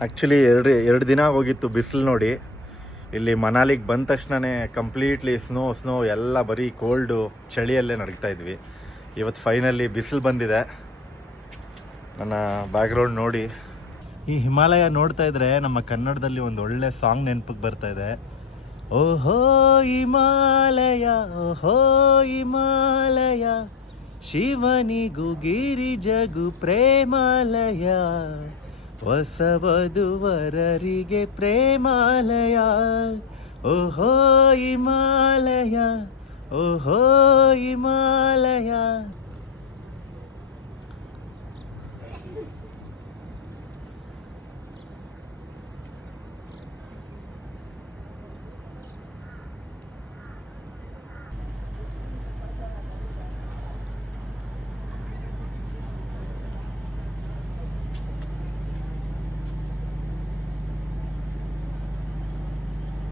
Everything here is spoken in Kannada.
ಆ್ಯಕ್ಚುಲಿ ಎರಡು ದಿನ ಹೋಗಿತ್ತು ಬಿಸಿಲು ನೋಡಿ. ಇಲ್ಲಿ ಮನಾಲಿಗೆ ಬಂದ ತಕ್ಷಣವೇ ಕಂಪ್ಲೀಟ್ಲಿ ಸ್ನೋ ಎಲ್ಲ ಬರೀ ಕೋಲ್ಡು ಚಳಿಯಲ್ಲೇ ನಡೀತಾ ಇದ್ವಿ. ಇವತ್ತು ಫೈನಲಿ ಬಿಸಿಲು ಬಂದಿದೆ. ನನ್ನ ಬ್ಯಾಕ್ಗ್ರೌಂಡ್ ನೋಡಿ. ಈ ಹಿಮಾಲಯ ನೋಡ್ತಾ ಇದ್ರೆ ನಮ್ಮ ಕನ್ನಡದಲ್ಲಿ ಒಂದು ಒಳ್ಳೆ ಸಾಂಗ್ ನೆನಪಿಗೆ ಬರ್ತಾ ಇದೆ. ಓಹೋ ಹಿಮಾಲಯ, ಓಹೋ ಹಿಮಾಲಯ, ಶಿವನಿಗೂ ಗಿರಿಜಗೂ ಪ್ರೇಮಾಲಯ, ಹೊಸವಧುವರರಿಗೆ ಪ್ರೇಮಾಲಯ. ಓಹೋ ಹಿಮಾಲಯ, ಓಹೋ ಹಿಮಾಲಯ.